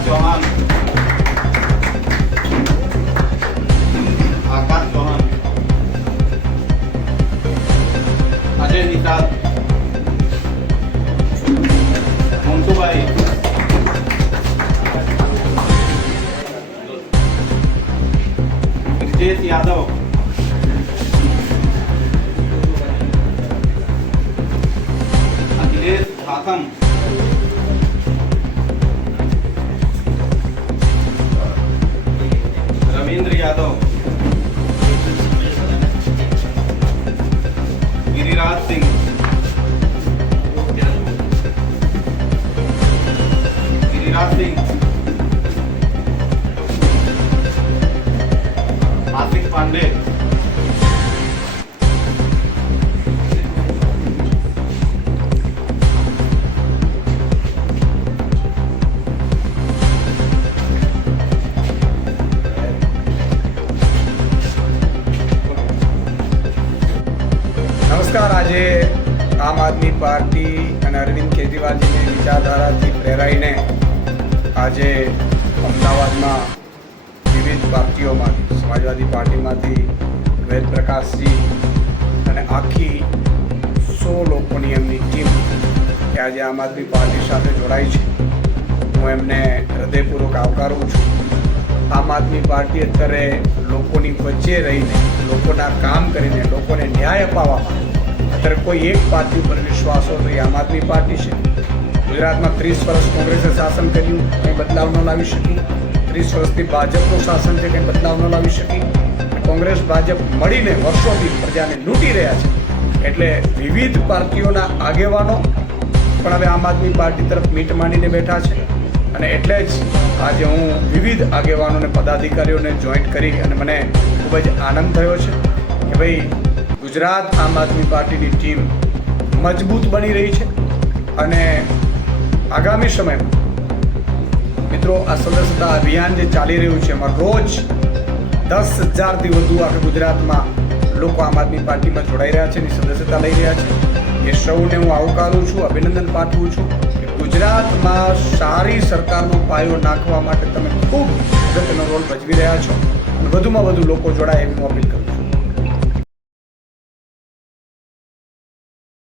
चौहान, आकाश चौहान, अजय निषाद, मोन्टूभाई, ब्रजेश यादव, अखिलेश हाथम, रविंद्र यादव, गिरिराज सिंह, आसिफ पांडे, નમસ્કાર। આજે આમ આદમી પાર્ટી અને અરવિંદ કેજરીવાલજીની વિચારધારાથી પ્રેરાઈને આજે અમદાવાદમાં વિવિધ પાર્ટીઓમાંથી, સમાજવાદી પાર્ટીમાંથી વેદ પ્રકાશજી અને આખી 100 લોકોની એમની ટીમ કે આજે આમ આદમી પાર્ટી સાથે જોડાઈ છે, હું એમને હૃદયપૂર્વક આવકારું છું। આમ આદમી પાર્ટી અત્યારે લોકોની વચ્ચે રહીને, લોકોના કામ કરીને, લોકોને ન્યાય અપાવવામાં અત્યારે કોઈ એક પાર્ટી ઉપર વિશ્વાસ હોય તો એ આમ આદમી પાર્ટી છે। ગુજરાતમાં 30 વર્ષ કોંગ્રેસે શાસન કર્યું, કંઈ બદલાવ ન લાવી શકી। 30 વર્ષથી ભાજપનું શાસન છે, કંઈ બદલાવ ન લાવી શકી। કોંગ્રેસ ભાજપ મળીને વર્ષોથી પ્રજાને લૂંટી રહ્યા છે, એટલે વિવિધ પાર્ટીઓના આગેવાનો પણ હવે આમ આદમી પાર્ટી તરફ મીટ માંડીને બેઠા છે અને એટલે જ આજે હું વિવિધ આગેવાનોને, પદાધિકારીઓને જોઈન્ટ કરી અને મને ખૂબ જ આનંદ થયો છે કે ભાઈ ગુજરાત આમ આદમી પાર્ટીની ટીમ મજબૂત બની રહી છે અને આગામી સમયમાં મિત્રો આ સદસ્યતા અભિયાન જે ચાલી રહ્યું છે એમાં રોજ 10,000થી વધુ આખા ગુજરાતમાં લોકો આમ આદમી પાર્ટીમાં જોડાઈ રહ્યા છે અને સદસ્યતા લઈ રહ્યા છે। એ સૌને હું આવકારું છું, અભિનંદન પાઠવું છું કે ગુજરાતમાં સારી સરકારનો પાયો નાખવા માટે તમે ખૂબ અગત્યનો રોલ ભજવી રહ્યા છો અને વધુમાં વધુ લોકો જોડાય એવી હું અપીલ કરું છું।